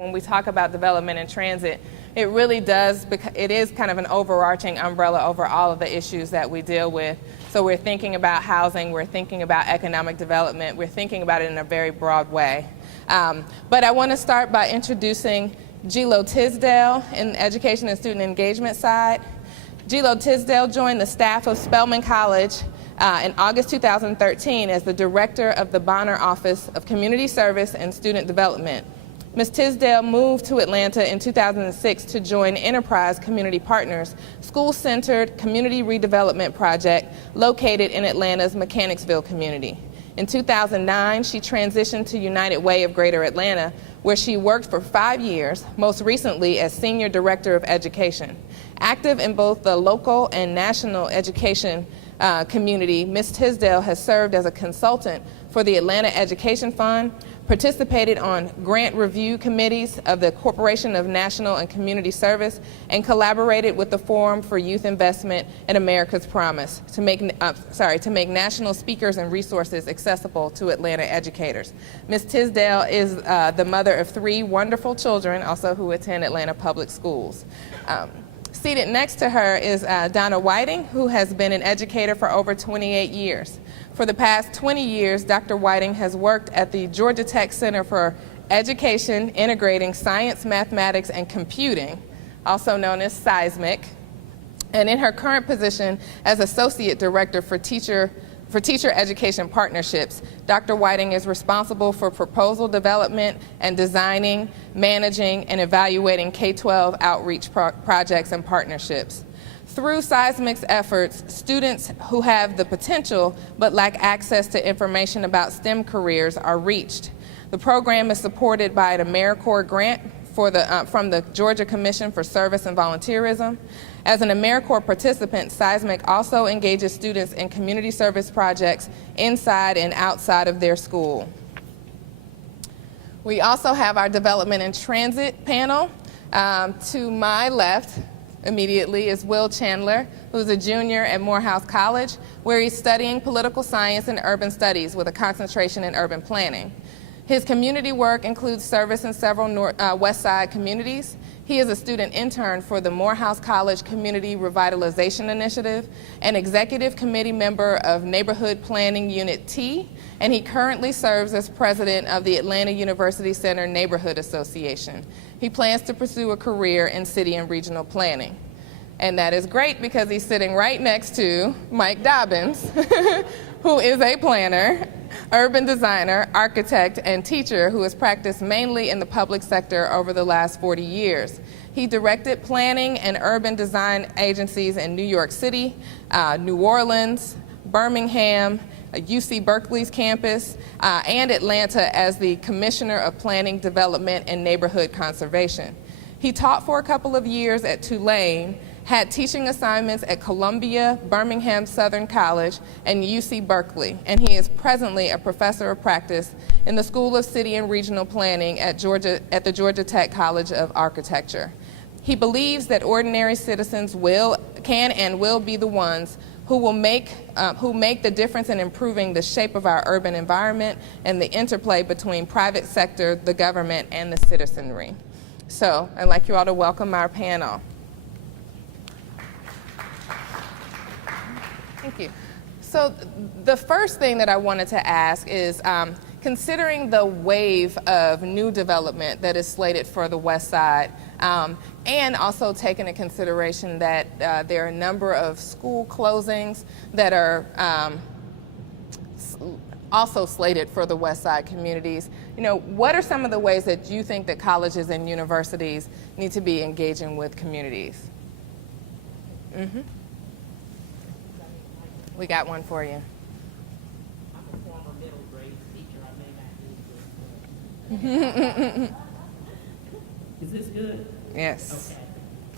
When we talk about development and transit, it really does, it is kind of an overarching umbrella over all of the issues that we deal with. So we're thinking about housing, we're thinking about economic development, we're thinking about it in a very broad way. But I want to start by introducing Gilo Tisdale in the education and student engagement side. Gilo Tisdale joined the staff of Spelman College in August 2013 as the director of the Bonner Office of Community Service and Student Development. Ms. Tisdale moved to Atlanta in 2006 to join Enterprise Community Partners, school-centered community redevelopment project located in Atlanta's Mechanicsville community. In 2009, she transitioned to United Way of Greater Atlanta, where she worked for 5 years, most recently as Senior Director of Education. Active in both the local and national education community, Ms. Tisdale has served as a consultant for the Atlanta Education Fund, participated on grant review committees of the Corporation of National and Community Service, and collaborated with the Forum for Youth Investment and America's Promise to make national speakers and resources accessible to Atlanta educators. Ms. Tisdale is the mother of 3 wonderful children, also who attend Atlanta Public Schools. Seated next to her is Donna Whiting, who has been an educator for over 28 years. For the past 20 years, Dr. Whiting has worked at the Georgia Tech Center for Education Integrating Science, Mathematics, and Computing, also known as SEISMIC. And in her current position as Associate Director for Teacher Education Partnerships, Dr. Whiting is responsible for proposal development and designing, managing, and evaluating K-12 outreach projects and partnerships. Through SEISMIC's efforts, students who have the potential but lack access to information about STEM careers are reached. The program is supported by an AmeriCorps grant from the Georgia Commission for Service and Volunteerism. As an AmeriCorps participant, SEISMIC also engages students in community service projects inside and outside of their school. We also have our Development and Transit panel. To my left, immediately, is Will Chandler, who's a junior at Morehouse College, where he's studying political science and urban studies with a concentration in urban planning. His community work includes service in several West Side communities. He is a student intern for the Morehouse College Community Revitalization Initiative, an executive committee member of Neighborhood Planning Unit T, and he currently serves as president of the Atlanta University Center Neighborhood Association. He plans to pursue a career in city and regional planning. And that is great because he's sitting right next to Mike Dobbins, who is a planner, urban designer, architect, and teacher who has practiced mainly in the public sector over the last 40 years. He directed planning and urban design agencies in New York City, New Orleans, Birmingham, UC Berkeley's campus, and Atlanta as the Commissioner of Planning, Development, and Neighborhood Conservation. He taught for a couple of years at Tulane, had teaching assignments at Columbia, Birmingham Southern College, and UC Berkeley, and he is presently a professor of practice in the School of City and Regional Planning at the Georgia Tech College of Architecture. He believes that ordinary citizens can and will be the ones who make the difference in improving the shape of our urban environment and the interplay between private sector, the government, and the citizenry. So I'd like you all to welcome our panel. Thank you. So the first thing that I wanted to ask is, considering the wave of new development that is slated for the West Side, and also taking into consideration that there are a number of school closings that are also slated for the West Side communities, what are some of the ways that you think that colleges and universities need to be engaging with communities? Mm-hmm. We got one for you. I'm a former middle grade teacher. I may not use this. Is this good? Yes.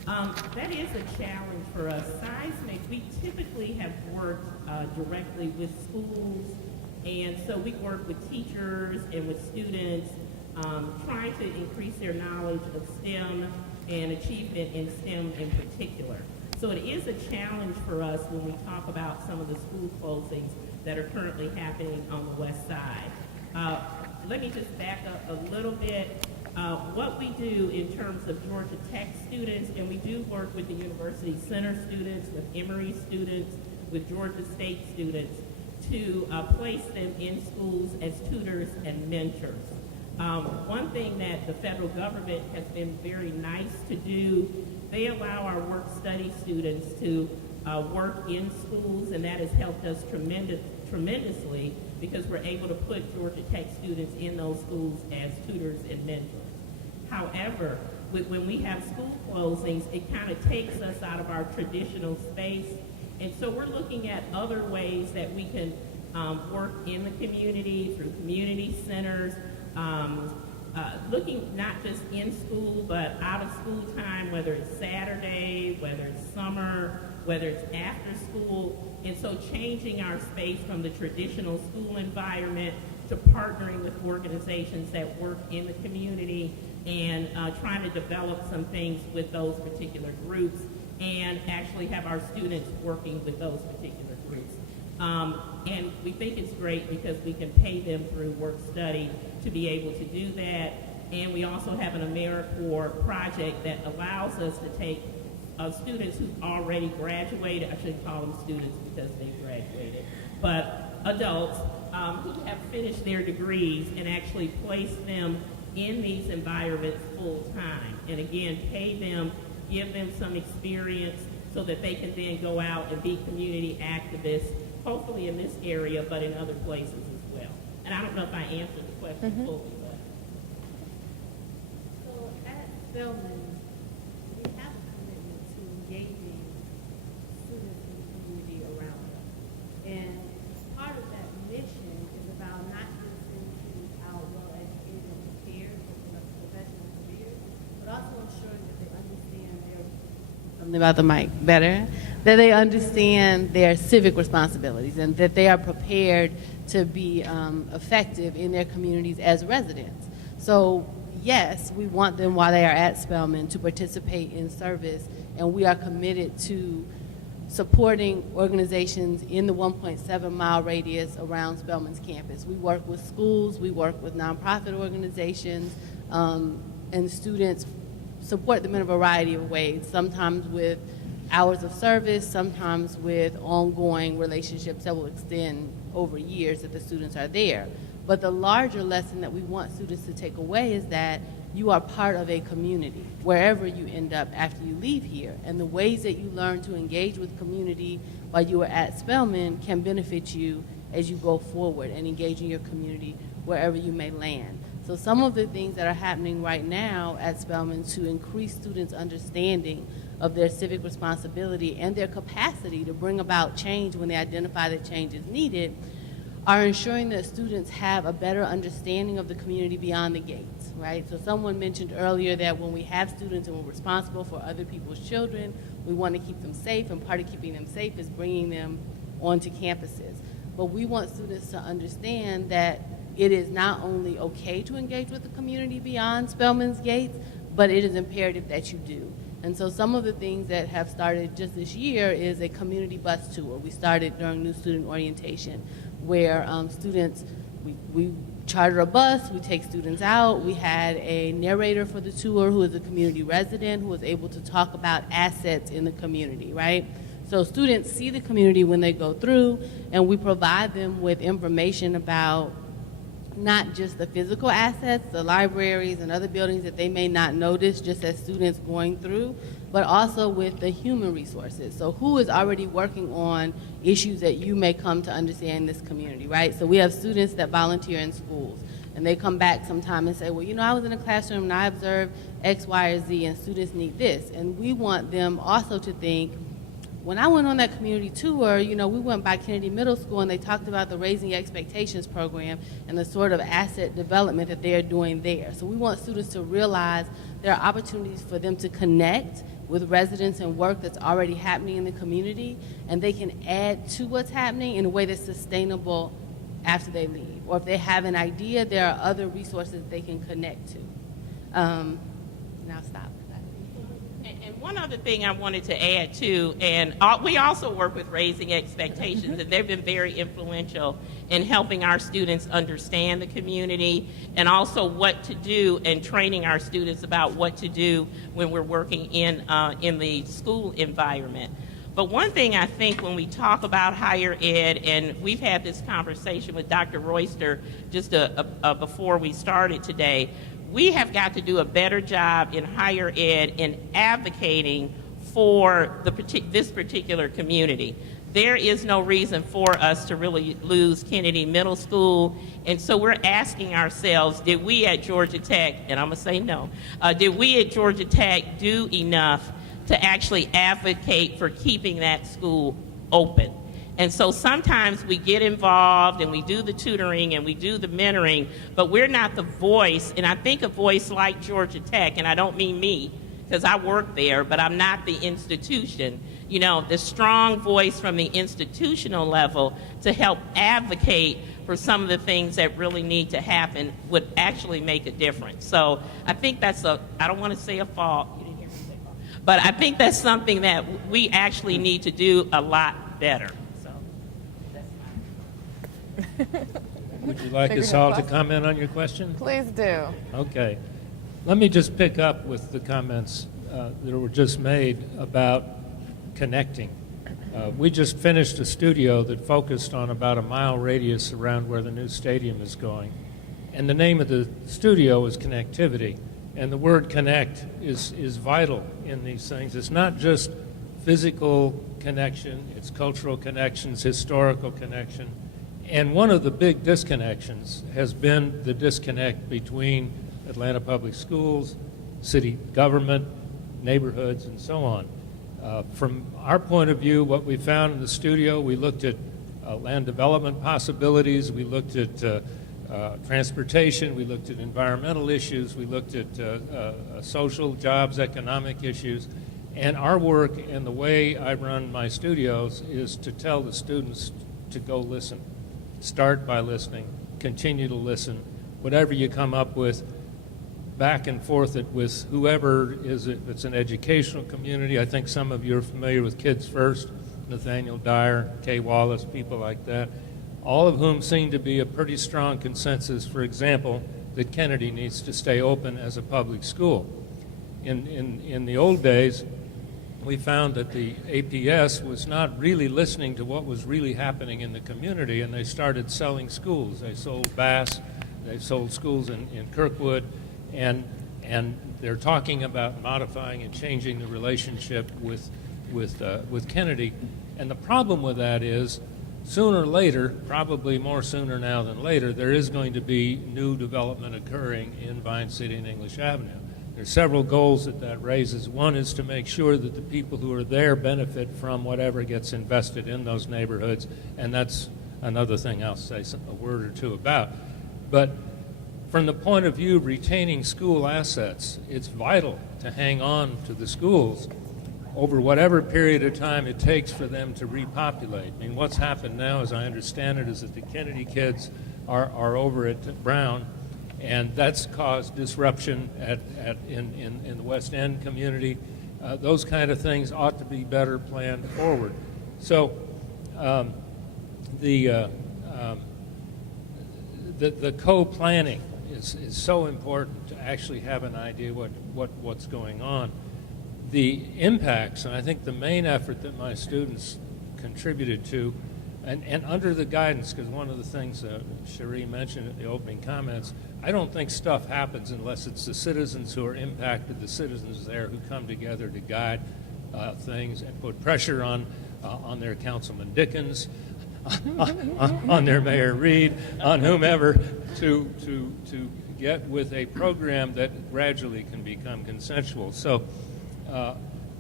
Okay. That is a challenge for us. SEISMIC, we typically have worked directly with schools, and so we work with teachers and with students, trying to increase their knowledge of STEM and achievement in STEM in particular. So it is a challenge for us when we talk about some of the school closings that are currently happening on the West Side. Let me just back up a little bit. What we do in terms of Georgia Tech students, and we do work with the University Center students, with Emory students, with Georgia State students, to place them in schools as tutors and mentors. One thing that the federal government has been very nice to do, they allow our work-study students to work in schools, and that has helped us tremendously because we're able to put Georgia Tech students in those schools as tutors and mentors. However, when we have school closings, it kind of takes us out of our traditional space. And so we're looking at other ways that we can work in the community through community centers, looking not just in school, but out of school time, whether it's Saturday, whether it's summer, whether it's after school. And so changing our space from the traditional school environment to partnering with organizations that work in the community and trying to develop some things with those particular groups and actually have our students working with those particular groups. And we think it's great because we can pay them through work-study to be able to do that. And we also have an AmeriCorps project that allows us to take students who've already graduated, I shouldn't call them students because they graduated, but adults who have finished their degrees and actually place them in these environments full time. And again, pay them, give them some experience so that they can then go out and be community activists, hopefully in this area, but in other places as well. And I don't know if I answered the question fully, but. So at Spelman, we have a commitment to engaging students in the community around us. And part of that mission is about not just sending out well-educated and prepared for professional careers, but also ensuring that they understand something about the mic better, that they understand their civic responsibilities and that they are prepared to be effective in their communities as residents. So yes, we want them while they are at Spelman to participate in service, and we are committed to supporting organizations in the 1.7-mile radius around Spelman's campus. We work with schools, we work with nonprofit organizations, and students support them in a variety of ways, sometimes with hours of service, sometimes with ongoing relationships that will extend over years that the students are there. But the larger lesson that we want students to take away is that you are part of a community wherever you end up after you leave here. And the ways that you learn to engage with community while you are at Spelman can benefit you as you go forward and engage in your community wherever you may land. So some of the things that are happening right now at Spelman to increase students' understanding of their civic responsibility and their capacity to bring about change when they identify that change is needed are ensuring that students have a better understanding of the community beyond the gates, right? So someone mentioned earlier that when we have students and we're responsible for other people's children, we want to keep them safe, and part of keeping them safe is bringing them onto campuses. But we want students to understand that it is not only okay to engage with the community beyond Spelman's gates, but it is imperative that you do. And so some of the things that have started just this year is a community bus tour. We started during new student orientation, where students, we charter a bus, we take students out. We had a narrator for the tour who is a community resident who was able to talk about assets in the community, right? So students see the community when they go through, and we provide them with information about not just the physical assets, the libraries and other buildings that they may not notice just as students going through, but also with the human resources. So who is already working on issues that you may come to understand in this community, right? So we have students that volunteer in schools, and they come back sometime and say, well, you know, I was in a classroom and I observed X, Y, or Z, and students need this. And we want them also to think, when I went on that community tour, you know, we went by Kennedy Middle School and they talked about the Raising Expectations program and the sort of asset development that they are doing there. So we want students to realize there are opportunities for them to connect with residents and work that's already happening in the community, and they can add to what's happening in a way that's sustainable after they leave. Or if they have an idea, there are other resources they can connect to. And I'll stop. And one other thing I wanted to add too, and we also work with Raising Expectations, and they've been very influential in helping our students understand the community and also what to do and training our students about what to do when we're working in the school environment. But one thing I think when we talk about higher ed, and we've had this conversation with Dr. Royster just before we started today, we have got to do a better job in higher ed in advocating for this particular community. There is no reason for us to really lose Kennedy Middle School, and so we're asking ourselves, did we at Georgia Tech, and I'm going to say no, did we at Georgia Tech do enough to actually advocate for keeping that school open? And so sometimes we get involved and we do the tutoring and we do the mentoring, but we're not the voice. And I think a voice like Georgia Tech, and I don't mean me, because I work there, but I'm not the institution, you know, the strong voice from the institutional level to help advocate for some of the things that really need to happen would actually make a difference. So I think that's I don't want to say a fault, you didn't hear me say fault, but I think that's something that we actually need to do a lot better. Would you like us all to comment on your question? Please do. Okay. Let me just pick up with the comments that were just made about connecting. We just finished a studio that focused on about a mile radius around where the new stadium is going. And the name of the studio is Connectivity. And the word connect is vital in these things. It's not just physical connection, it's cultural connections, historical connection. And one of the big disconnections has been the disconnect between Atlanta Public Schools, city government, neighborhoods, and so on. From our point of view, what we found in the studio, we looked at land development possibilities, we looked at transportation, we looked at environmental issues, we looked at social, jobs, economic issues. And our work and the way I run my studios is to tell the students to go listen. Start by listening, continue to listen. Whatever you come up with, back and forth it with whoever is it. If it's an educational community, I think some of you are familiar with Kids First, Nathaniel Dyer, Kay Wallace, people like that, all of whom seem to be a pretty strong consensus, for example, that Kennedy needs to stay open as a public school. In the old days, we found that the APS was not really listening to what was really happening in the community, and they started selling schools. They sold Bass, they sold schools in Kirkwood, and they're talking about modifying and changing the relationship with Kennedy. And the problem with that is, sooner or later, probably more sooner now than later, there is going to be new development occurring in Vine City and English Avenue. There's several goals that raises. One is to make sure that the people who are there benefit from whatever gets invested in those neighborhoods, and that's another thing I'll say a word or two about. But from the point of view of retaining school assets, it's vital to hang on to the schools over whatever period of time it takes for them to repopulate. I mean, what's happened now, as I understand it, is that the Kennedy kids are over at Brown, and that's caused disruption in the West End community. Those kind of things ought to be better planned forward. So the co-planning is so important to actually have an idea what's going on. The impacts, and I think the main effort that my students contributed to, and under the guidance, because one of the things Cherie mentioned in the opening comments, I don't think stuff happens unless it's the citizens who are impacted, the citizens there who come together to guide things and put pressure on their Councilman Dickens, on their Mayor Reed, on whomever, to get with a program that gradually can become consensual. So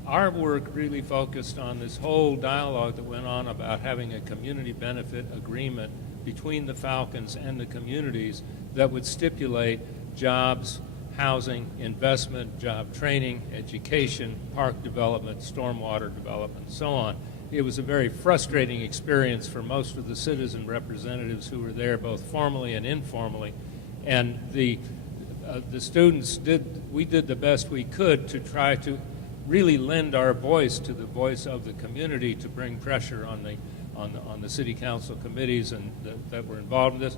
our work really focused on this whole dialogue that went on about having a community benefit agreement between the Falcons and the communities that would stipulate jobs, housing, investment, job training, education, park development, stormwater development, and so on. It was a very frustrating experience for most of the citizen representatives who were there, both formally and informally. And the students we did the best we could to try to really lend our voice to the voice of the community to bring pressure on the city council committees and that were involved in this.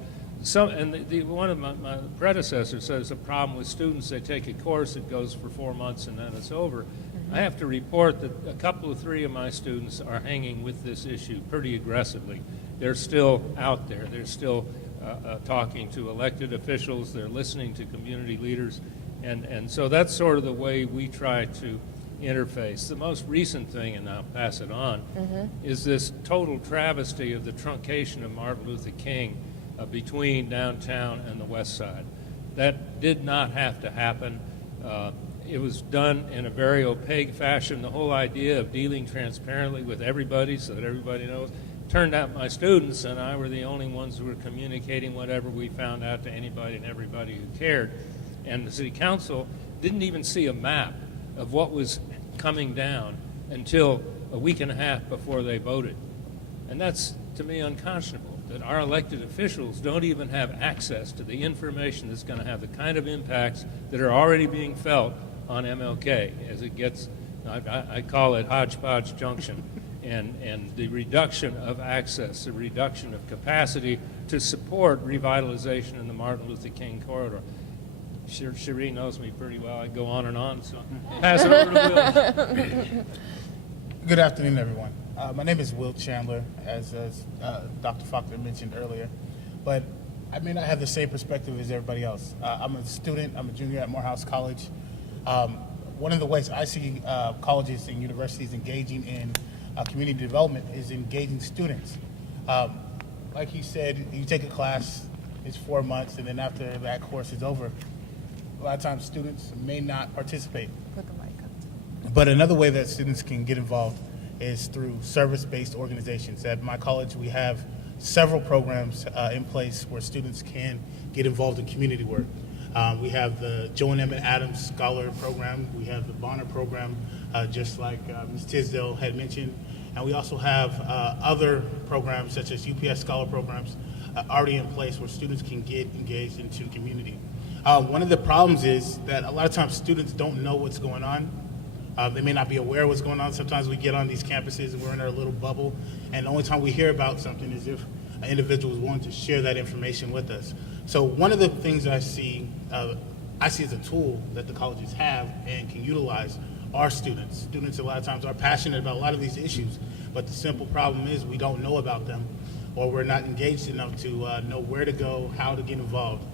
One of my predecessors says a problem with students, they take a course, it goes for 4 months and then it's over. Mm-hmm. I have to report that three of my students are hanging with this issue pretty aggressively. They're still out there. They're still talking to elected officials. They're listening to community leaders. And so that's sort of the way we try to interface. The most recent thing, and I'll pass it on, is this total travesty of the truncation of Martin Luther King between downtown and the west side. That did not have to happen. It was done in a very opaque fashion. The whole idea of dealing transparently with everybody so that everybody knows. Turned out my students and I were the only ones who were communicating whatever we found out to anybody and everybody who cared. And the city council didn't even see a map of what was coming down until a week and a half before they voted. And that's, to me, unconscionable, that our elected officials don't even have access to the information that's going to have the kind of impacts that are already being felt on MLK as it gets, I call it hodgepodge junction. And the reduction of access, the reduction of capacity to support revitalization in the Martin Luther King corridor. Cherie knows me pretty well. I go on and on, so pass it over to Will. Good afternoon, everyone. My name is Will Chandler, as Dr. Faulkner mentioned earlier. But I may not have the same perspective as everybody else. I'm a student. I'm a junior at Morehouse College. One of the ways I see colleges and universities engaging in community development is engaging students. Like he said, you take a class, it's 4 months, and then after that course is over, a lot of times students may not participate. Put the mic up. But another way that students can get involved is through service-based organizations. At my college, we have several programs in place where students can get involved in community work. We have the Joe and Emmett Adams Scholar Program. We have the Bonner Program, just like Ms. Tisdale had mentioned. And we also have other programs such as UPS Scholar Programs already in place where students can get engaged into community. One of the problems is that a lot of times students don't know what's going on. They may not be aware of what's going on. Sometimes we get on these campuses and we're in our little bubble, and the only time we hear about something is if an individual is willing to share that information with us. So one of the things I see as a tool that the colleges have and can utilize are students. Students a lot of times are passionate about a lot of these issues, but the simple problem is we don't know about them, or we're not engaged enough to know where to go, how to get involved.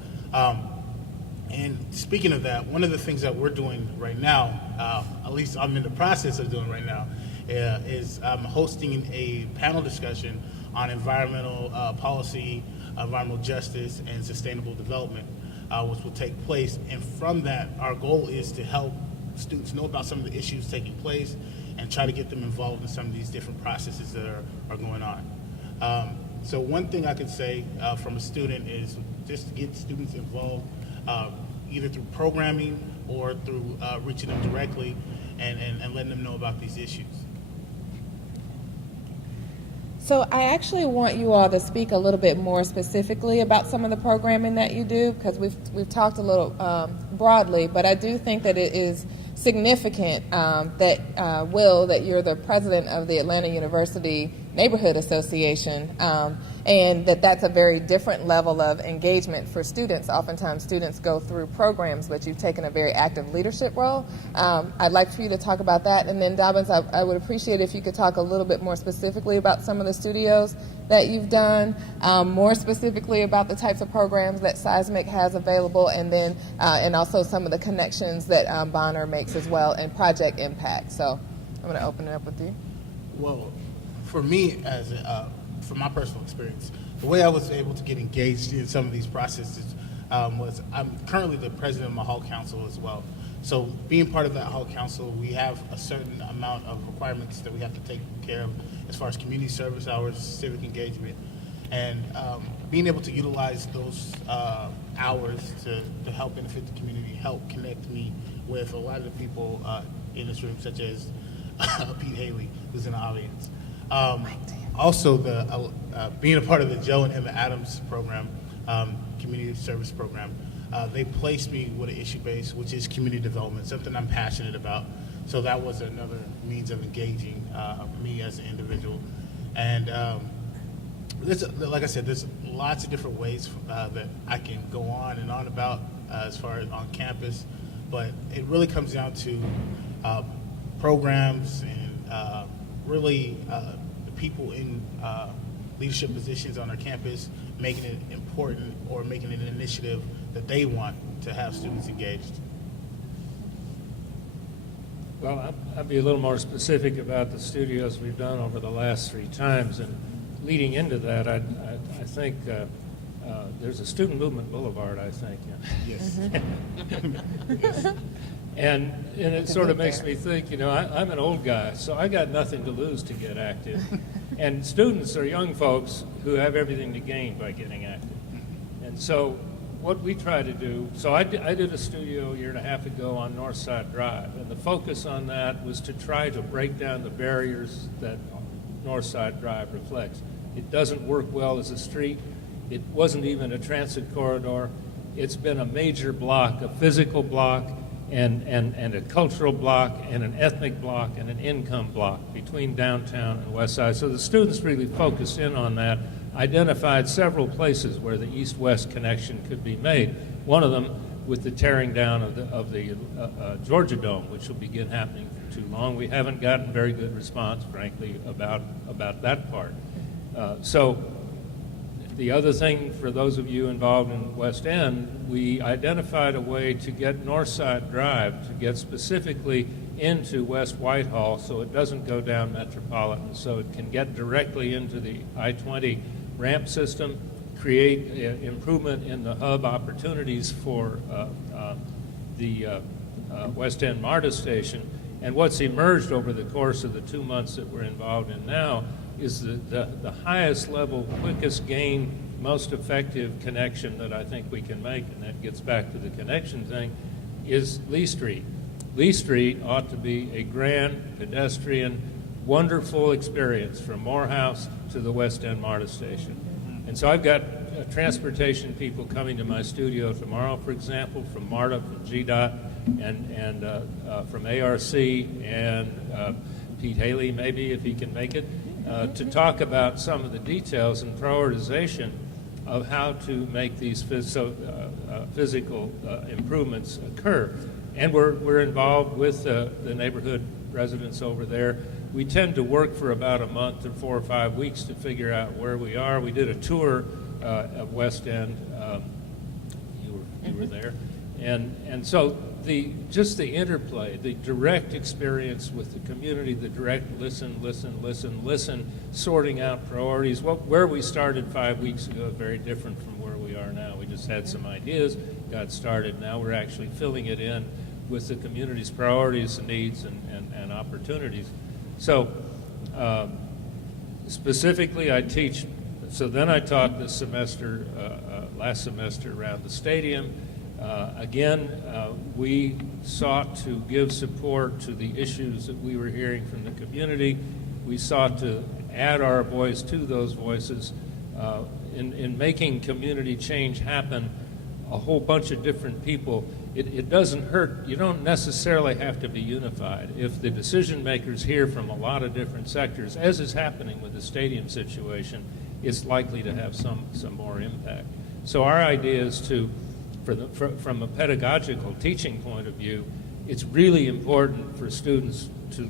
And speaking of that, one of the things that we're doing right now, at least I'm in the process of doing right now, is hosting a panel discussion on environmental policy, environmental justice, and sustainable development, which will take place. And from that, our goal is to help students know about some of the issues taking place and try to get them involved in some of these different processes that are going on. So one thing I could say from a student is just to get students involved, either through programming or through reaching them directly and letting them know about these issues. So I actually want you all to speak a little bit more specifically about some of the programming that you do, because we've talked a little broadly, but I do think that it is significant that, Will, that you're the president of the Atlanta University Neighborhood Association, and that's a very different level of engagement for students. Oftentimes students go through programs, but you've taken a very active leadership role. I'd like for you to talk about that. And then Dobbins, I would appreciate if you could talk a little bit more specifically about some of the studios that you've done, more specifically about the types of programs that Seismic has available, and then and also some of the connections that Bonner makes as well, and Project Impact. So I'm going to open it up with you. Well, for me, from my personal experience, the way I was able to get engaged in some of these processes was I'm currently the president of my hall council as well. So being part of that hall council, we have a certain amount of requirements that we have to take care of as far as community service hours, civic engagement, and being able to utilize those hours to help benefit the community, help connect me with a lot of the people in this room, such as Pete Haley, who's in the audience. Also, being a part of the Joe and Emma Adams program, community service program, they placed me with an issue base, which is community development, something I'm passionate about. So that was another means of engaging me as an individual. And like I said, there's lots of different ways that I can go on and on about as far as on campus, but it really comes down to programs and really the people in leadership positions on our campus making it important or making it an initiative that they want to have students engaged. Well, I'll be a little more specific about the studios we've done over the last 3 times. And leading into that, I think there's a Student Movement Boulevard, I think. Yes. And it sort of makes me think, I'm an old guy, so I got nothing to lose to get active. And students are young folks who have everything to gain by getting active. And so what we try to do, so I did a studio a year and a half ago on Northside Drive, and the focus on that was to try to break down the barriers that Northside Drive reflects. It doesn't work well as a street. It wasn't even a transit corridor. It's been a major block, a physical block, and a cultural block, and an ethnic block, and an income block between downtown and West Side. So the students really focused in on that, identified several places where the east-west connection could be made. One of them with the tearing down of the Georgia Dome, which will begin happening for too long. We haven't gotten very good response, frankly, about that part. So the other thing, for those of you involved in West End, we identified a way to get Northside Drive to get specifically into West Whitehall so it doesn't go down Metropolitan, so it can get directly into the I-20 ramp system, create improvement in the hub opportunities for the West End MARTA station. And what's emerged over the course of the 2 months that we're involved in now is the highest level, quickest gain, most effective connection that I think we can make, and that gets back to the connection thing, is Lee Street. Lee Street ought to be a grand, pedestrian, wonderful experience from Morehouse to the West End MARTA station. And so I've got transportation people coming to my studio tomorrow, for example, from MARTA, from GDOT, and from ARC, and Pete Haley, maybe, if he can make it, to talk about some of the details and prioritization of how to make these physical improvements occur. And we're involved with the neighborhood residents over there. We tend to work for about a month or 4 or 5 weeks to figure out where we are. We did a tour of West End. You were there. And so just the interplay, the direct experience with the community, the direct listen, sorting out priorities. Where we started 5 weeks ago is very different from where we are now. We just had some ideas, got started. Now we're actually filling it in with the community's priorities and needs and opportunities. So specifically I teach, so then I taught this semester, last semester around the stadium. Again, we sought to give support to the issues that we were hearing from the community. We sought to add our voice to those voices. In making community change happen, a whole bunch of different people, it doesn't hurt. You don't necessarily have to be unified. If the decision makers hear from a lot of different sectors, as is happening with the stadium situation, it's likely to have some more impact. So our idea is to, from a pedagogical teaching point of view, it's really important for students to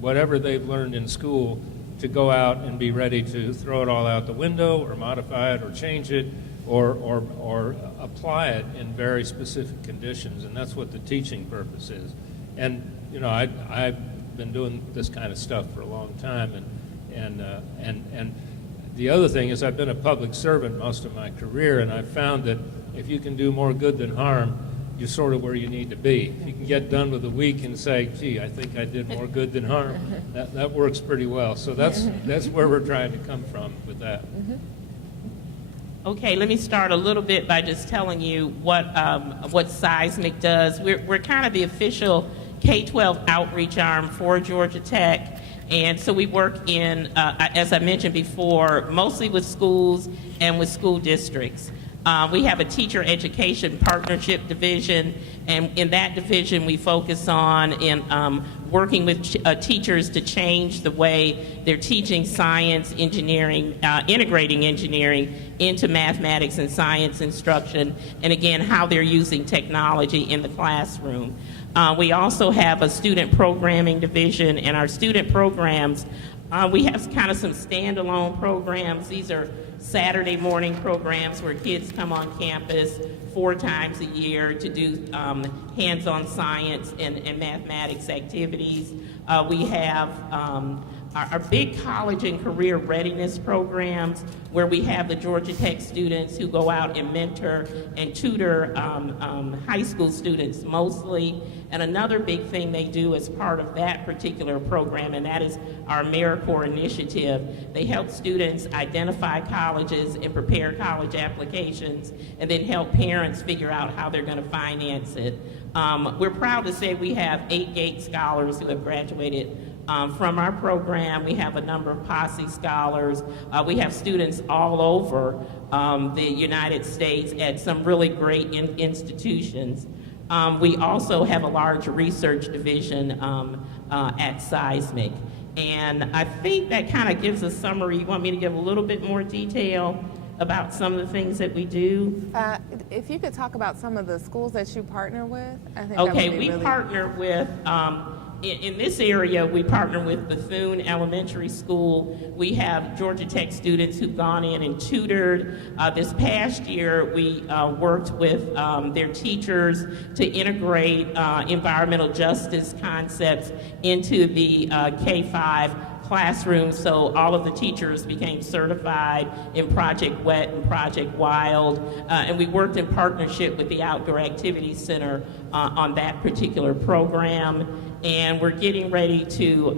whatever they've learned in school, to go out and be ready to throw it all out the window or modify it or change it or apply it in very specific conditions. And that's what the teaching purpose is. And I've been doing this kind of stuff for a long time, and the other thing is I've been a public servant most of my career, and I've found that if you can do more good than harm, you're sort of where you need to be. If you can get done with a week and say, gee, I think I did more good than harm, that works pretty well. So that's where we're trying to come from with that. Okay, let me start a little bit by just telling you what Seismic does. We're kind of the official K-12 outreach arm for Georgia Tech. And so we work in, as I mentioned before, mostly with schools and with school districts. We have a teacher education partnership division, and in that division we focus on working with teachers to change the way they're teaching science, engineering, integrating engineering into mathematics and science instruction, and again, how they're using technology in the classroom. We also have a student programming division, and our student programs, we have kind of some standalone programs. These are Saturday morning programs where kids come on campus 4 times a year to do hands-on science and mathematics activities. We have our big college and career readiness programs where we have the Georgia Tech students who go out and mentor and tutor high school students mostly. And another big thing they do as part of that particular program, and that is our AmeriCorps initiative. They help students identify colleges and prepare college applications, and then help parents figure out how they're going to finance it. We're proud to say we have 8 GATE scholars who have graduated from our program. We have a number of Posse scholars. We have students all over the United States at some really great institutions. We also have a large research division at Seismic. And I think that kind of gives a summary. You want me to give a little bit more detail about some of the things that we do? If you could talk about some of the schools that you partner with, I think that Okay, would be we really... partner with, in this area, we partner with Bethune Elementary School. We have Georgia Tech students who've gone in and tutored. This past year, we worked with their teachers to integrate environmental justice concepts into the K-5 classroom, so all of the teachers became certified in Project WET and Project WILD, and we worked in partnership with the Outdoor Activities Center on that particular program. And we're getting ready to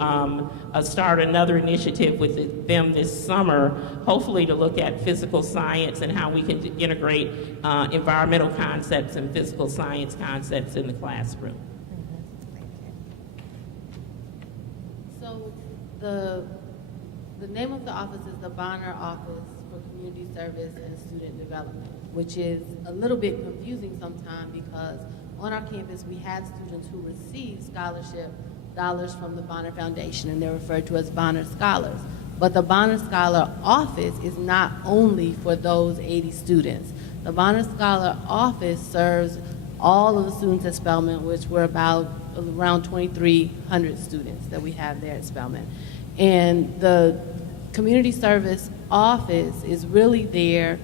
start another initiative with them this summer, hopefully to look at physical science and how we can integrate environmental concepts and physical science concepts in the classroom. So the name of the office is the Bonner Office for Community Service and Student Development, which is a little bit confusing sometimes because on our campus we had students who received scholarship dollars from the Bonner Foundation, and they're referred to as Bonner Scholars. But the Bonner Scholar Office is not only for those 80 students. The Bonner Scholar Office serves all of the students at Spelman, which were around 2,300 students that we have there at Spelman. And the Community Service Office is really there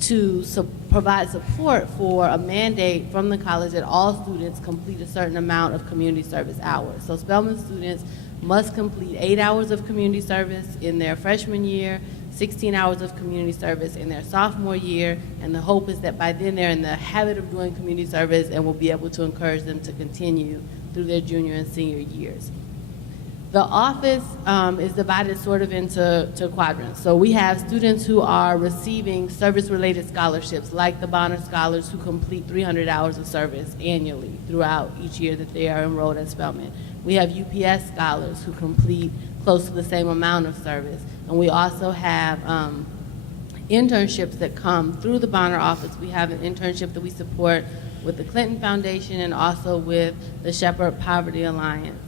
to provide support for a mandate from the college that all students complete a certain amount of community service hours. So Spelman students must complete 8 hours of community service in their freshman year, 16 hours of community service in their sophomore year, and the hope is that by then they're in the habit of doing community service and we'll be able to encourage them to continue through their junior and senior years. The office is divided sort of into quadrants. So we have students who are receiving service-related scholarships, like the Bonner Scholars, who complete 300 hours of service annually throughout each year that they are enrolled at Spelman. We have UPS scholars who complete close to the same amount of service. And we also have internships that come through the Bonner office. We have an internship that we support with the Clinton Foundation and also with the Shepherd Poverty Alliance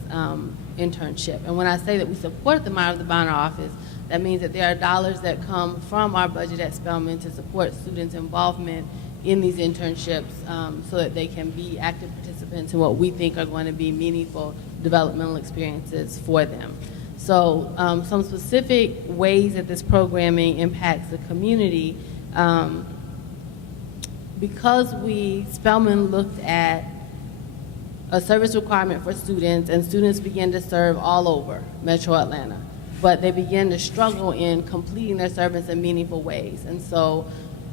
internship. And when I say that we support them out of the Bonner office, that means that there are dollars that come from our budget at Spelman to support students' involvement in these internships so that they can be active participants in what we think are going to be meaningful developmental experiences for them. So some specific ways that this programming impacts the community, because Spelman looked at a service requirement for students, and students began to serve all over Metro Atlanta, but they began to struggle in completing their service in meaningful ways. And so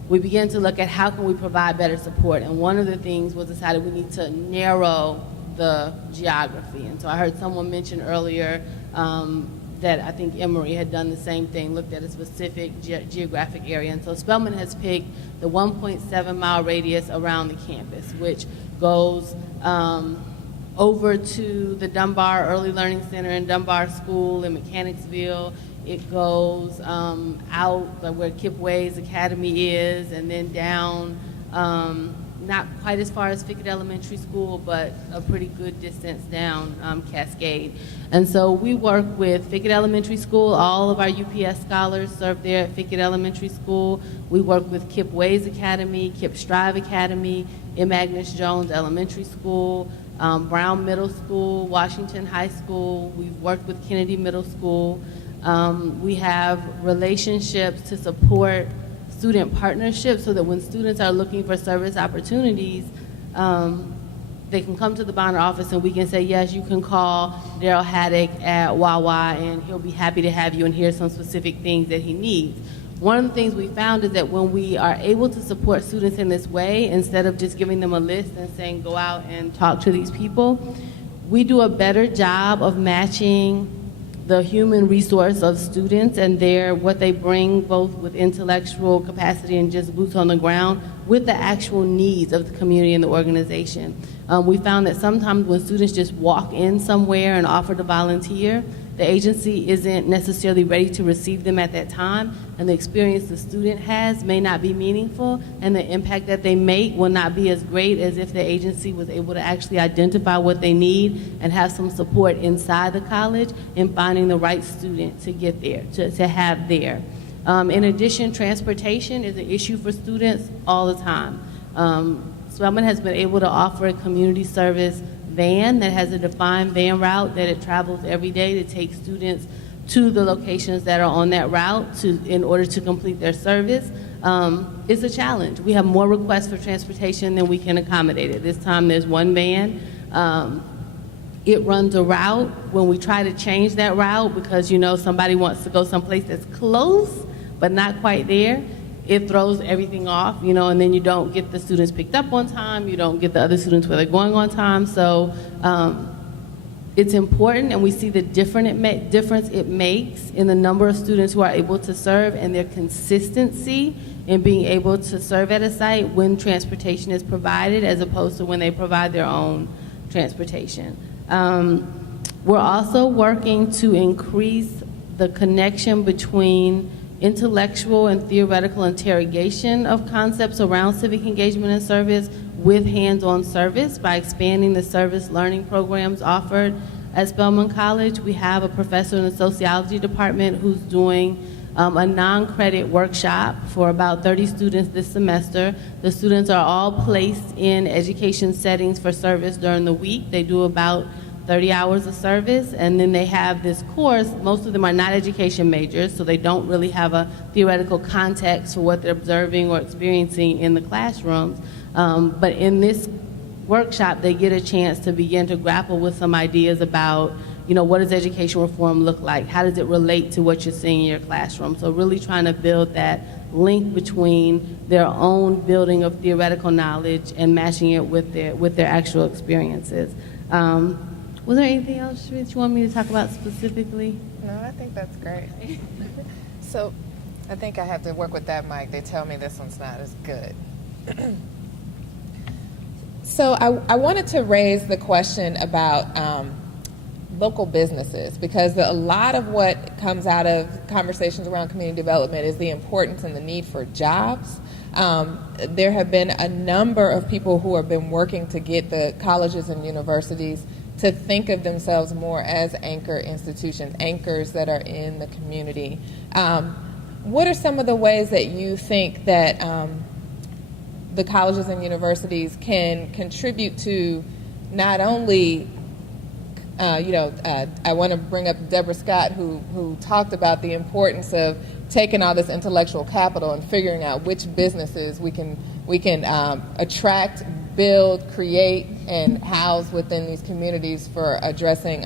we began to look at how can we provide better support, and one of the things was decided we need to narrow the geography. And so I heard someone mention earlier that I think Emory had done the same thing, looked at a specific geographic area. And so Spelman has picked the 1.7-mile radius around the campus, which goes over to the Dunbar Early Learning Center and Dunbar School in Mechanicsville. It goes out like where Kip Way's Academy is, and then down, not quite as far as Fickett Elementary School, but a pretty good distance down Cascade. And so we work with Fickett Elementary School. All of our UPS scholars serve there at Fickett Elementary School. We work with Kip Way's Academy, Kip Strive Academy, M. Agnes Jones Elementary School, Brown Middle School, Washington High School. We've worked with Kennedy Middle School. We have relationships to support student partnerships so that when students are looking for service opportunities, they can come to the Bonner office and we can say, yes, you can call Daryl Haddock at Wawa and he'll be happy to have you, and here's some specific things that he needs. One of the things we found is that when we are able to support students in this way, instead of just giving them a list and saying, go out and talk to these people, we do a better job of matching the human resource of students and what they bring, both with intellectual capacity and just boots on the ground, with the actual needs of the community and the organization. We found that sometimes when students just walk in somewhere and offer to volunteer, the agency isn't necessarily ready to receive them at that time, and the experience the student has may not be meaningful, and the impact that they make will not be as great as if the agency was able to actually identify what they need and have some support inside the college in finding the right student to get there, to have there. In addition, transportation is an issue for students all the time. Spelman has been able to offer a community service van that has a defined van route that it travels every day to take students to the locations that are on that route in order to complete their service. It's a challenge. We have more requests for transportation than we can accommodate at this time. There's one van. It runs a route. When we try to change that route because somebody wants to go someplace that's close but not quite there, it throws everything off, and then you don't get the students picked up on time, you don't get the other students where they're going on time. So it's important, and we see the difference it makes in the number of students who are able to serve and their consistency in being able to serve at a site when transportation is provided, as opposed to when they provide their own transportation. We're also working to increase the connection between intellectual and theoretical interrogation of concepts around civic engagement and service with hands-on service by expanding the service learning programs offered at Spelman College. We have a professor in the sociology department who's doing a non-credit workshop for about 30 students this semester. The students are all placed in education settings for service during the week. They do about 30 hours of service, and then they have this course. Most of them are not education majors, so they don't really have a theoretical context for what they're observing or experiencing in the classrooms. But in this workshop, they get a chance to begin to grapple with some ideas about, what does education reform look like? How does it relate to what you're seeing in your classroom? So really trying to build that link between their own building of theoretical knowledge and matching it with their actual experiences. Was there anything else, Sharif, you want me to talk about specifically? No, I think that's great. So I think I have to work with that mic. They tell me this one's not as good. So I wanted to raise the question about local businesses, because a lot of what comes out of conversations around community development is the importance and the need for jobs. There have been a number of people who have been working to get the colleges and universities to think of themselves more as anchor institutions, anchors that are in the community. What are some of the ways that you think that the colleges and universities can contribute to not only, I want to bring up Deborah Scott, who talked about the importance of taking all this intellectual capital and figuring out which businesses we can attract, build, create, and house within these communities for addressing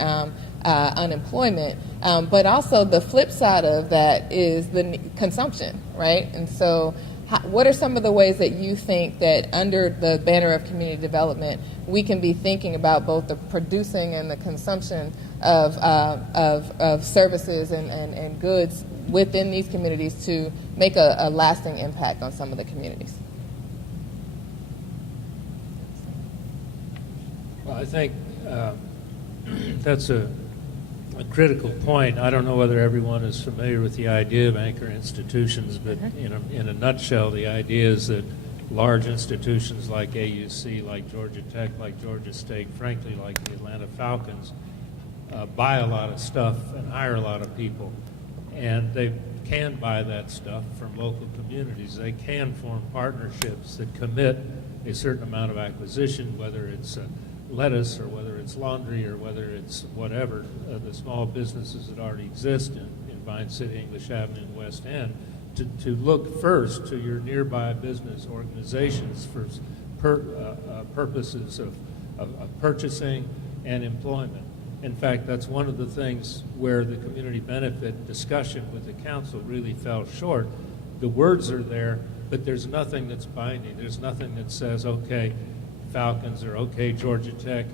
unemployment. But also the flip side of that is the consumption, right? And so what are some of the ways that you think that under the banner of community development we can be thinking about both the producing and the consumption of services and goods within these communities to make a lasting impact on some of the communities? Well, I think that's a a critical point. I don't know whether everyone is familiar with the idea of anchor institutions, but in a nutshell, the idea is that large institutions like AUC, like Georgia Tech, like Georgia State, frankly, like the Atlanta Falcons, buy a lot of stuff and hire a lot of people. And they can buy that stuff from local communities. They can form partnerships that commit a certain amount of acquisition, whether it's lettuce or whether it's laundry or whether it's whatever, the small businesses that already exist in Vine City, English Avenue, and West End, to look first to your nearby business organizations for purposes of purchasing and employment. In fact, that's one of the things where the community benefit discussion with the council really fell short. The words are there, but there's nothing that's binding. There's nothing that says, okay, Falcons or okay, Georgia Tech,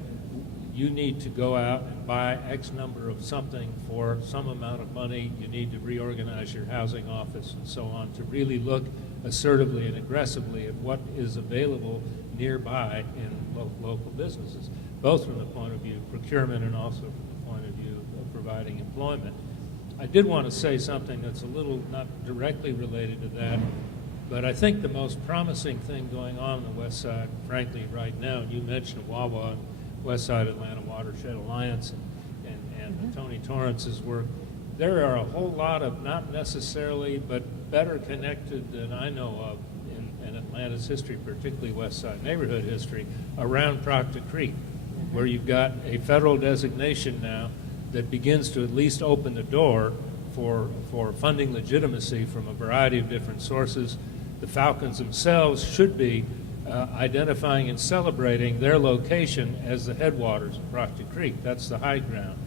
you need to go out and buy X number of something for some amount of money. You need to reorganize your housing office and so on to really look assertively and aggressively at what is available nearby in local businesses, both from the point of view of procurement and also from the point of view of providing employment. I did want to say something that's a little not directly related to that, but I think the most promising thing going on the West Side, frankly, right now, and you mentioned Wawa and West Side Atlanta Watershed Alliance and Tony Torrance's work, there are a whole lot of, not necessarily, but better connected than I know of in Atlanta's history, particularly West Side neighborhood history, around Proctor Creek, where you've got a federal designation now that begins to at least open the door for funding legitimacy from a variety of different sources. The Falcons themselves should be identifying and celebrating their location as the headwaters of Proctor Creek. That's the high ground.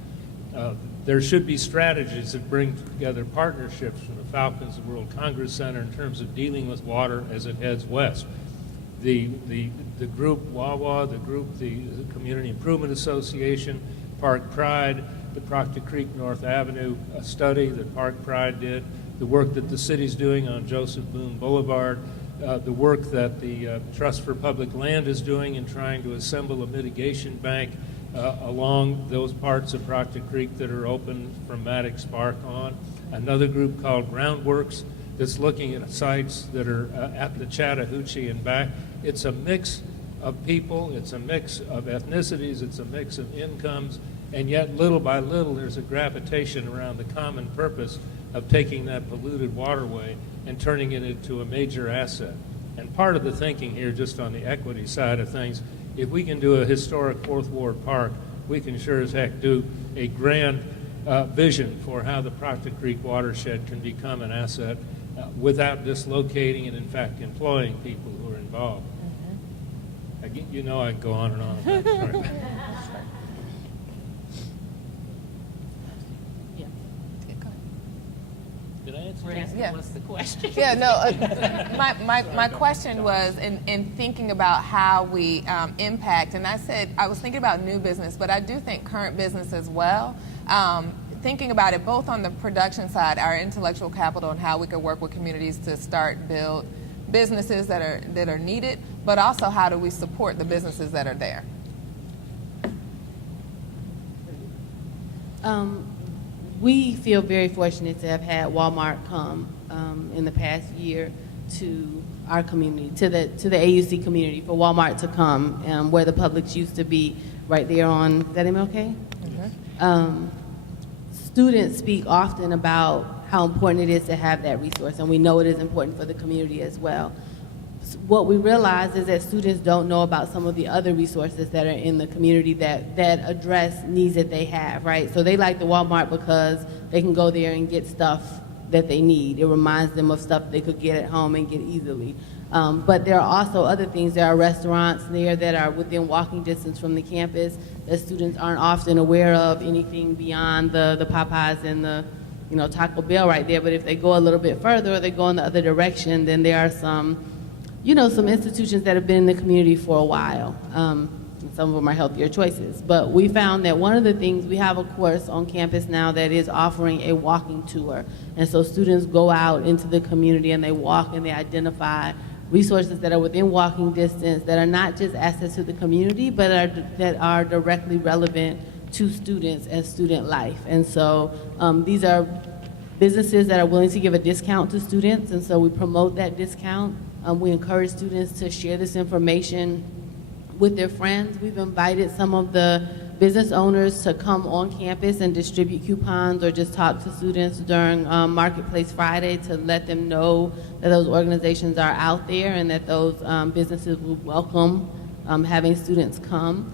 There should be strategies that bring together partnerships from the Falcons and World Congress Center in terms of dealing with water as it heads west. The group WAWA, the Community Improvement Association, Park Pride, the Proctor Creek North Avenue study that Park Pride did, the work that the city's doing on Joseph Boone Boulevard, the work that the Trust for Public Land is doing in trying to assemble a mitigation bank along those parts of Proctor Creek that are open from Maddox Park on. Another group called Groundworks that's looking at sites that are at the Chattahoochee and back. It's a mix of people, it's a mix of ethnicities, it's a mix of incomes, and yet little by little there's a gravitation around the common purpose of taking that polluted waterway and turning it into a major asset. And part of the thinking here, just on the equity side of things, if we can do a historic Fourth Ward park, we can sure as heck do a grand vision for how the Proctor Creek watershed can become an asset without dislocating and, in fact, employing people who are involved. You know I can go on and on about that. Did I answer? Yeah. What's the question? Yeah, no, my question was in thinking about how we impact, and I said I was thinking about new business, but I do think current business as well. Thinking about it both on the production side, our intellectual capital, and how we could work with communities to start build businesses that are needed, but also how do we support the businesses that are there? We feel very fortunate to have had Walmart come in the past year to our community, to the AUC community, for Walmart to come where the Publix used to be, right there on, is that MLK? Students speak often about how important it is to have that resource, and we know it is important for the community as well. What we realize is that students don't know about some of the other resources that are in the community that address needs that they have, right? So they like the Walmart because they can go there and get stuff that they need. It reminds them of stuff they could get at home and get easily. But there are also other things. There are restaurants there that are within walking distance from the campus that students aren't often aware of, anything beyond the Popeyes and the Taco Bell right there. But if they go a little bit further or they go in the other direction, then there are some institutions that have been in the community for a while. Some of them are healthier choices. But we found that one of the things, we have a course on campus now that is offering a walking tour. And so students go out into the community and they walk and they identify resources that are within walking distance that are not just assets to the community, but that are directly relevant to students and student life. And so these are businesses that are willing to give a discount to students, and so we promote that discount. We encourage students to share this information with their friends. We've invited some of the business owners to come on campus and distribute coupons or just talk to students during Marketplace Friday to let them know that those organizations are out there and that those businesses will welcome having students come.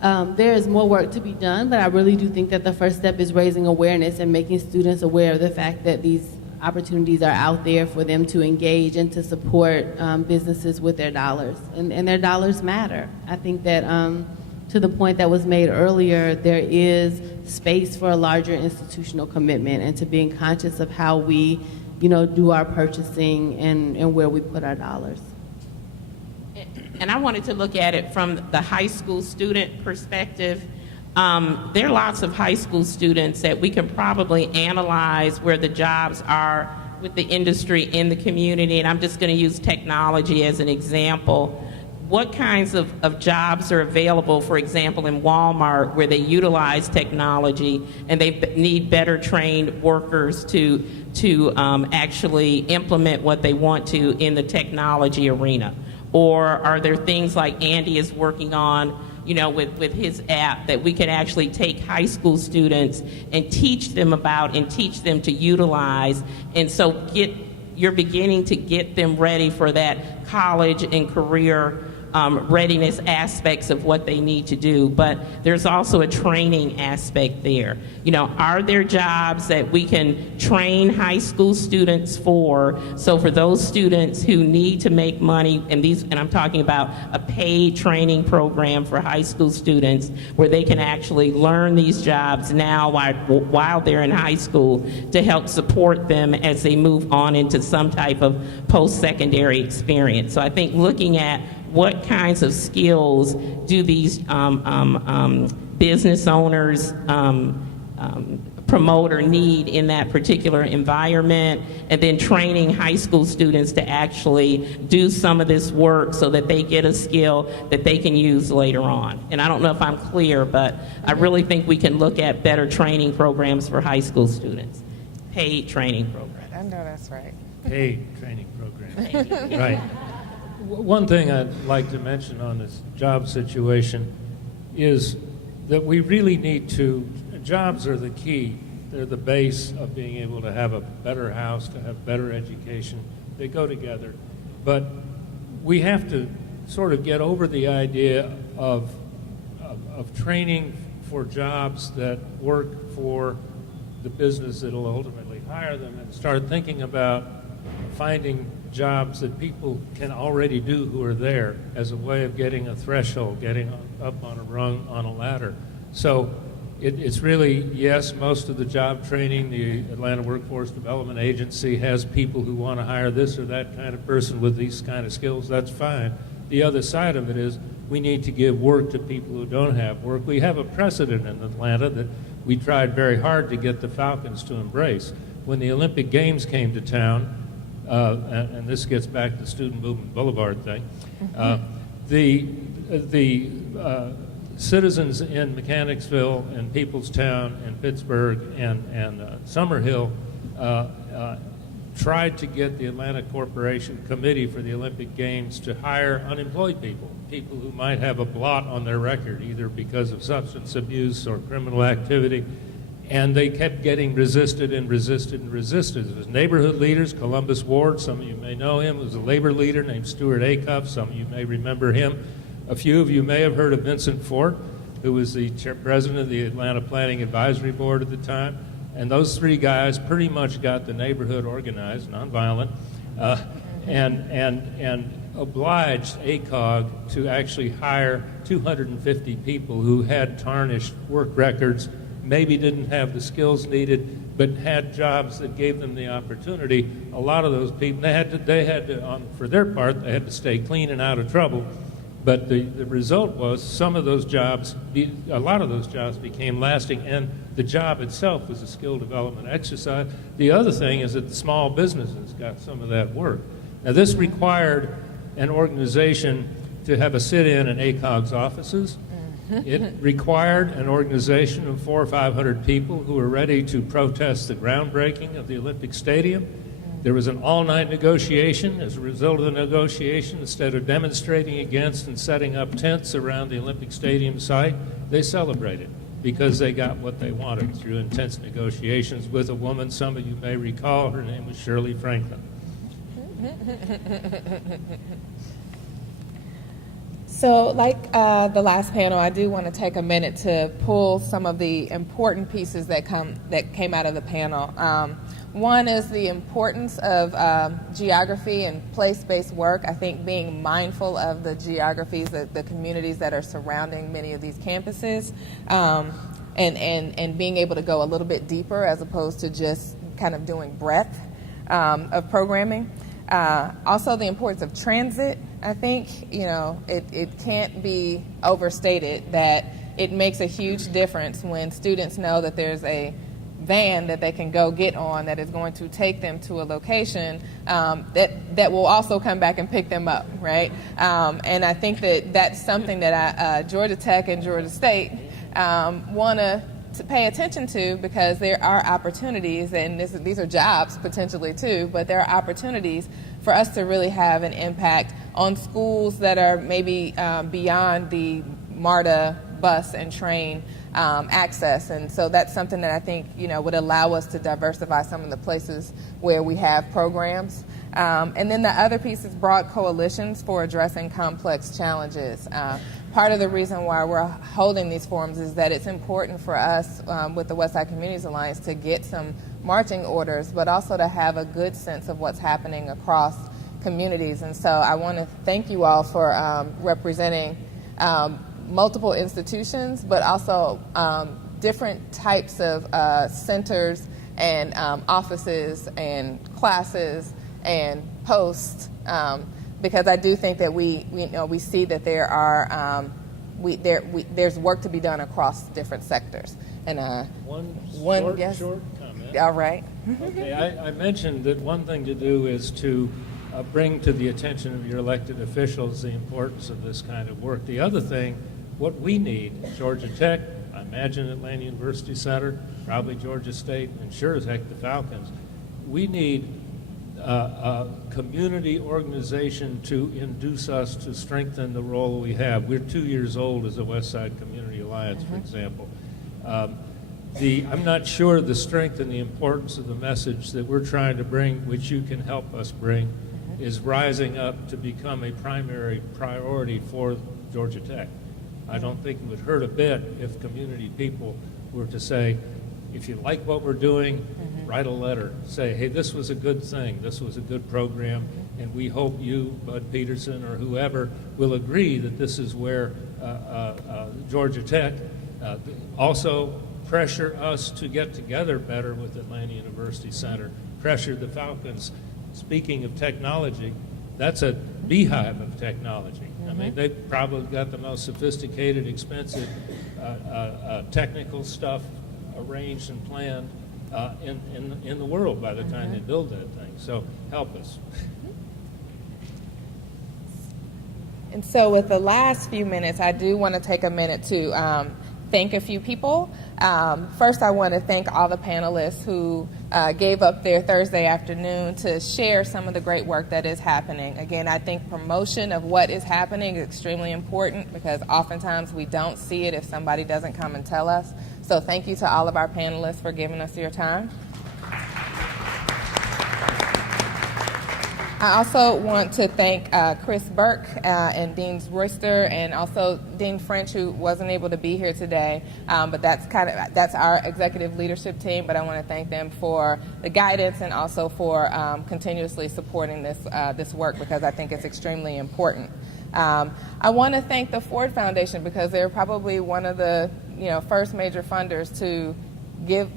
There is more work to be done, but I really do think that the first step is raising awareness and making students aware of the fact that these opportunities are out there for them to engage and to support businesses with their dollars. And their dollars matter. I think that to the point that was made earlier, there is space for a larger institutional commitment and to being conscious of how we, do our purchasing and where we put our dollars. And I wanted to look at it from the high school student perspective. There are lots of high school students that we can probably analyze where the jobs are with the industry in the community, and I'm just going to use technology as an example. What kinds of jobs are available, for example, in Walmart, where they utilize technology and they need better trained workers to actually implement what they want to in the technology arena? Or are there things like Andy is working on, with his app, that we can actually take high school students and teach them about and teach them to utilize, and so you're beginning to get them ready for that college and career readiness aspects of what they need to do. But there's also a training aspect there. Are there jobs that we can train high school students for? So for those students who need to make money, and I'm talking about a paid training program for high school students where they can actually learn these jobs now while they're in high school to help support them as they move on into some type of post-secondary experience. So I think looking at what kinds of skills do these business owners promote or need in that particular environment, and then training high school students to actually do some of this work so that they get a skill that they can use later on. And I don't know if I'm clear, but I really think we can look at better training programs for high school students, paid training programs. I know that's right. Paid training programs. Right. One thing I'd like to mention on this job situation is that we really need to, jobs are the key. They're the base of being able to have a better house, to have better education. They go together. But we have to sort of get over the idea of training for jobs that work for the business that will ultimately hire them, and start thinking about finding jobs that people can already do who are there as a way of getting a threshold, getting up on a rung on a ladder. So it's really, yes, most of the job training, the Atlanta Workforce Development Agency has people who want to hire this or that kind of person with these kind of skills. That's fine. The other side of it is we need to give work to people who don't have work. We have a precedent in Atlanta that we tried very hard to get the Falcons to embrace. When the Olympic Games came to town, and this gets back to the Student Movement Boulevard thing, the citizens in Mechanicsville and Peoplestown and Pittsburgh and Summerhill tried to get the Atlanta Corporation Committee for the Olympic Games to hire unemployed people who might have a blot on their record, either because of substance abuse or criminal activity. And they kept getting resisted and resisted and resisted. It was neighborhood leaders. Columbus Ward, some of you may know him, was a labor leader named Stuart Acuff. Some of you may remember him. A few of you may have heard of Vincent Fort, who was the president of the Atlanta Planning Advisory Board at the time. And those three guys pretty much got the neighborhood organized, nonviolent, and obliged ACOG to actually hire 250 people who had tarnished work records, maybe didn't have the skills needed, but had jobs that gave them the opportunity. A lot of those people, they had to, for their part, they had to stay clean and out of trouble. But the result was some of those jobs, a lot of those jobs became lasting, and the job itself was a skill development exercise. The other thing is that the small businesses got some of that work. Now, this required an organization to have a sit-in ACOG's offices, It required an organization of 400 or 500 people who were ready to protest the groundbreaking of the Olympic Stadium. There was an all-night negotiation. As a result of the negotiation, instead of demonstrating against and setting up tents around the Olympic Stadium site, they celebrated because they got what they wanted through intense negotiations with a woman some of you may recall. Her name was Shirley Franklin. So like the last panel, I do want to take a minute to pull some of the important pieces that came out of the panel. One is the importance of geography and place-based work. I think being mindful of the geographies, the communities that are surrounding many of these campuses, and being able to go a little bit deeper as opposed to just kind of doing breadth of programming. Also, the importance of transit. I think, it can't be overstated that it makes a huge difference when students know that there's a van that they can go get on that is going to take them to a location that will also come back and pick them up, right? And I think that's something that Georgia Tech and Georgia State want to pay attention to, because there are opportunities, and these are jobs potentially too, but there are opportunities for us to really have an impact on schools that are maybe beyond the MARTA bus and train access. And so that's something that I think would allow us to diversify some of the places where we have programs. And then the other piece is broad coalitions for addressing complex challenges. Part of the reason why we're holding these forums is that it's important for us with the Westside Communities Alliance to get some marching orders, but also to have a good sense of what's happening across communities. And so I want to thank you all for representing multiple institutions, but also different types of centers and offices and classes and posts, because I do think that we see that there are there's work to be done across different sectors. And One yes. short comment. All right. Okay, I mentioned that one thing to do is to bring to the attention of your elected officials the importance of this kind of work. The other thing, what we need, Georgia Tech, I imagine Atlanta University Center, probably Georgia State, and sure as heck the Falcons, we need a community organization to induce us to strengthen the role we have. We're 2 years old as a Westside Community Alliance, for example. I'm not sure the strength and the importance of the message that we're trying to bring, which you can help us bring, is rising up to become a primary priority for Georgia Tech. I don't think it would hurt a bit if community people were to say, if you like what we're doing, write a letter. Say, hey, this was a good thing. This was a good program, and we hope you, Bud Peterson, or whoever, will agree that this is where Georgia Tech also pressure us to get together better with Atlanta University Center, pressure the Falcons. Speaking of technology, that's a beehive of technology. I mean, they've probably got the most sophisticated, expensive, technical stuff arranged and planned in the world by the time they build that thing. So help us. And so with the last few minutes, I do want to take a minute to thank a few people. First, I want to thank all the panelists who gave up their Thursday afternoon to share some of the great work that is happening. Again, I think promotion of what is happening is extremely important, because oftentimes we don't see it if somebody doesn't come and tell us. So thank you to all of our panelists for giving us your time. I also want to thank Chris Burke and Dean Royster, and also Dean French, who wasn't able to be here today. But that's our executive leadership team. But I want to thank them for the guidance and also for continuously supporting this work, because I think it's extremely important. I want to thank the Ford Foundation, because they're probably one of the first major funders to give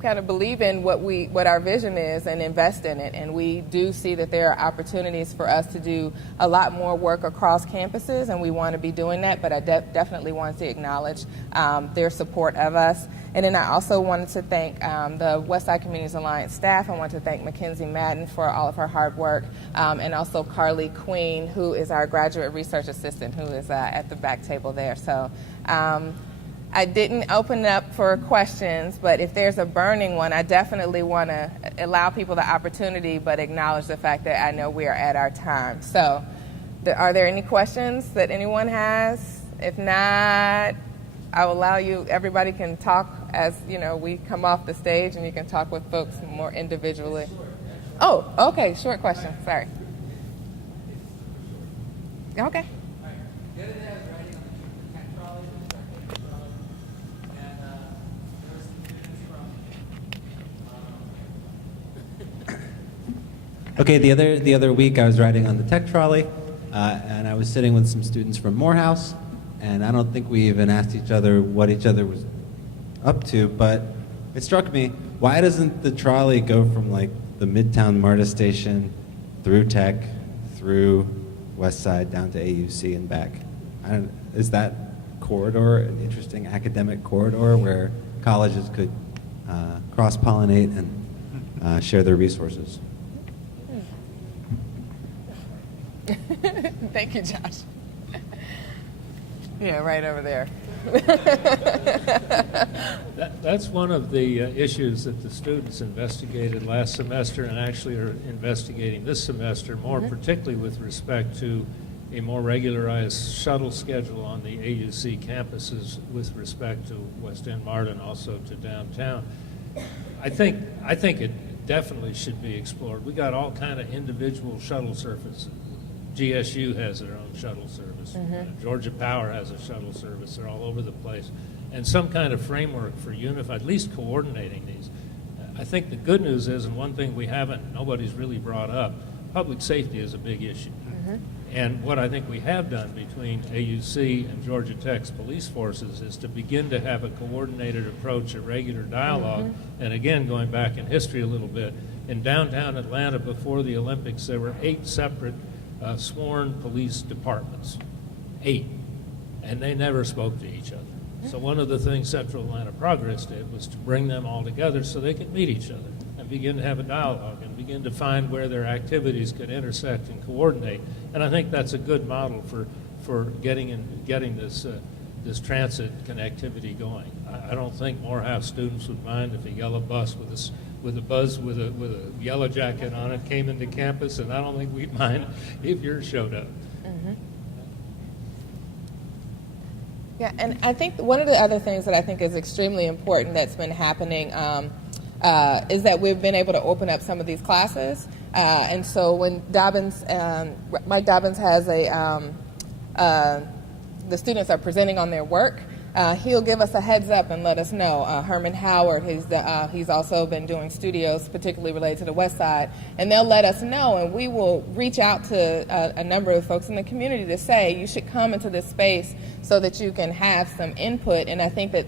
kind of believe in what our vision is and invest in it. And we do see that there are opportunities for us to do a lot more work across campuses, and we want to be doing that. But I definitely want to acknowledge their support of us. And then I also wanted to thank the Westside Communities Alliance staff. I want to thank Mackenzie Madden for all of her hard work, and also Carly Queen, who is our graduate research assistant, who is at the back table there. So I didn't open it up for questions, but if there's a burning one, I definitely want to allow people the opportunity, but acknowledge the fact that I know we are at our time. So are there any questions that anyone has? If not, I will allow you, everybody can talk as, we come off the stage, and you can talk with folks more individually. Oh, okay, short question, sorry. Okay. Okay, the other week I was riding on the tech trolley, and I was sitting with some students from Morehouse, and I don't think we even asked each other what each other was up to, but it struck me, why doesn't the trolley go from like the Midtown MARTA station through Tech, through West Side, down to AUC and back? Is that corridor an interesting academic corridor where colleges could cross-pollinate and share their resources? Thank you, Josh. Yeah, right over there. That's one of the issues that the students investigated last semester and actually are investigating this semester, more particularly with respect to a more regularized shuttle schedule on the AUC campuses with respect to West End MARTA and also to downtown. I think it definitely should be explored. We got all kind of individual shuttle services. GSU has their own shuttle service. Georgia Power has a shuttle service. They're all over the place. And some kind of framework for unified, at least coordinating these. I think the good news is, and one thing nobody's really brought up, public safety is a big issue. And what I think we have done between AUC and Georgia Tech's police forces is to begin to have a coordinated approach, a regular dialogue. And again, going back in history a little bit, in downtown Atlanta before the Olympics, there were 8 separate sworn police departments, 8, and they never spoke to each other. So one of the things Central Atlanta Progress did was to bring them all together so they could meet each other and begin to have a dialogue and begin to find where their activities could intersect and coordinate. And I think that's a good model for getting this transit connectivity going. I don't think Morehouse students would mind if a yellow bus with a yellow jacket on it came into campus, and I don't think we'd mind if yours showed up. Yeah, and I think one of the other things that I think is extremely important that's been happening is that we've been able to open up some of these classes. And so when Mike Dobbins has the students are presenting on their work, he'll give us a heads up and let us know. Herman Howard, he's also been doing studios particularly related to the West Side, and they'll let us know, and we will reach out to a number of folks in the community to say, you should come into this space so that you can have some input. And I think that,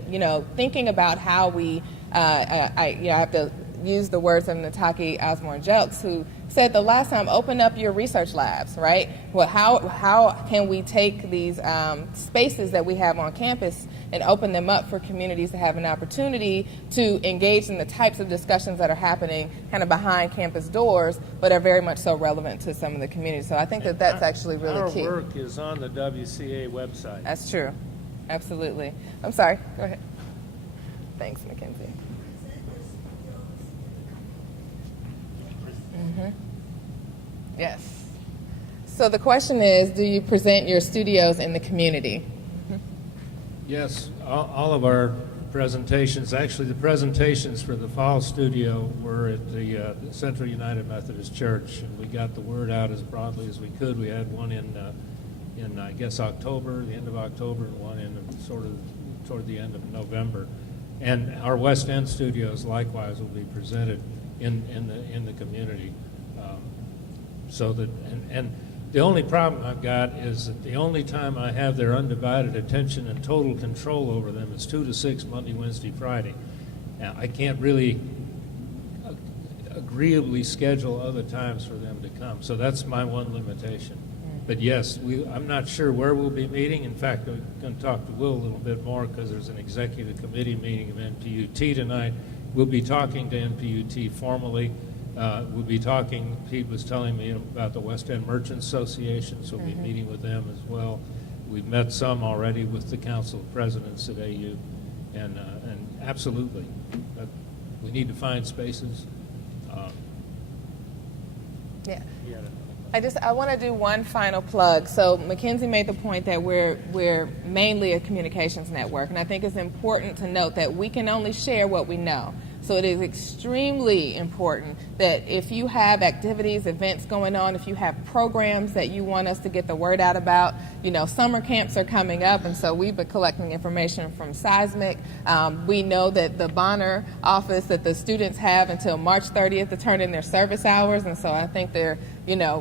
thinking about how we, I have to use the words of Nataki Osborne-Jelks, who said the last time, open up your research labs, right? Well, how can we take these spaces that we have on campus and open them up for communities to have an opportunity to engage in the types of discussions that are happening kind of behind campus doors, but are very much so relevant to some of the communities. So I think that that's actually really key. Our work is on the WCA website. That's true. Absolutely. I'm sorry. Go ahead. Thanks, Mackenzie. Yes. So the question is, do you present your studios in the community? Yes, all of our presentations, actually the presentations for the fall studio were at the Central United Methodist Church, and we got the word out as broadly as we could. We had one in I guess October, the end of October, and one in sort of toward the end of November. And our West End studios likewise will be presented in the community. So that, and the only problem I've got is that the only time I have their undivided attention and total control over them is 2 to 6 Monday, Wednesday, Friday. Now, I can't really agreeably schedule other times for them to come, so that's my one limitation. But yes, I'm not sure where we'll be meeting. In fact, I'm going to talk to Will a little bit more because there's an executive committee meeting of NPUT tonight. We'll be talking to NPUT formally. We'll be talking, Pete was telling me about the West End Merchants Association, so we'll be meeting with them as well. We've met some already with the Council of Presidents at AU, and absolutely, we need to find spaces. Yeah. I want to do one final plug. So Mackenzie made the point that we're mainly a communications network, and I think it's important to note that we can only share what we know. So it is extremely important that if you have activities, events going on, if you have programs that you want us to get the word out about, summer camps are coming up, and so we've been collecting information from Seismic. We know that the Bonner office, that the students have until March 30th to turn in their service hours, and so I think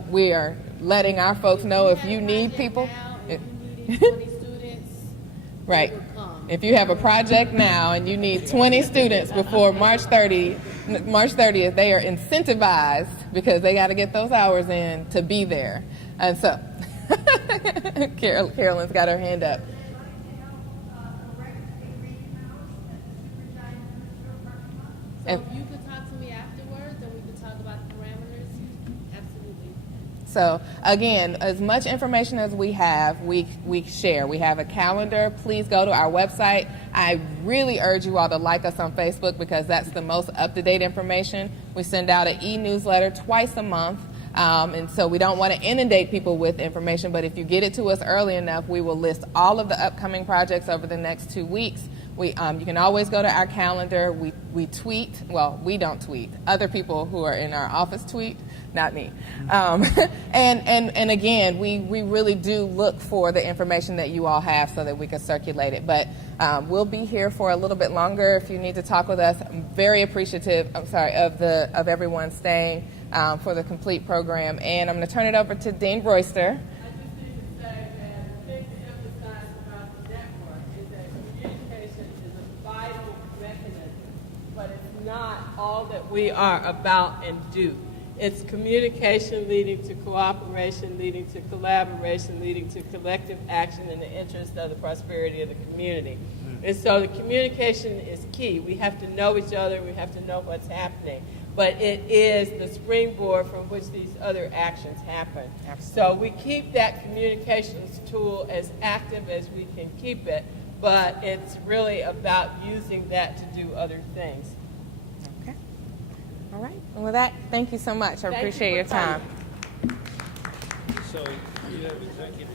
we are letting our folks know if you need people. If you needed 20 students, Right. they will come. If you have a project now and you need 20 students before March 30th, they are incentivized because they got to get those hours in to be there. And so, Carolyn's got her hand up. So if you could talk to me afterwards, then we could talk about the parameters. Absolutely. So again, as much information as we have, we share. We have a calendar. Please go to our website. I really urge you all to like us on Facebook because that's the most up-to-date information. We send out an e-newsletter twice a month. And so we don't want to inundate people with information, but if you get it to us early enough, we will list all of the upcoming projects over the next 2 weeks. You can always go to our calendar. We tweet. Well, we don't tweet. Other people who are in our office tweet, not me. And again, we really do look for the information that you all have so that we can circulate it. But we'll be here for a little bit longer if you need to talk with us. I'm very appreciative, of everyone staying for the complete program. And I'm going to turn it over to Dean Royster. I just need to say that the thing to emphasize about the network is that communication is a vital mechanism, but it's not all that we are about and do. It's communication leading to cooperation, leading to collaboration, leading to collective action in the interest of the prosperity of the community. And so the communication is key. We have to know each other. We have to know what's happening. But it is the springboard from which these other actions happen. So we keep that communications tool as active as we can keep it, but it's really about using that to do other things. Okay. All right. And with that, thank you so much. I Thank you appreciate for your time. coming. So you have executive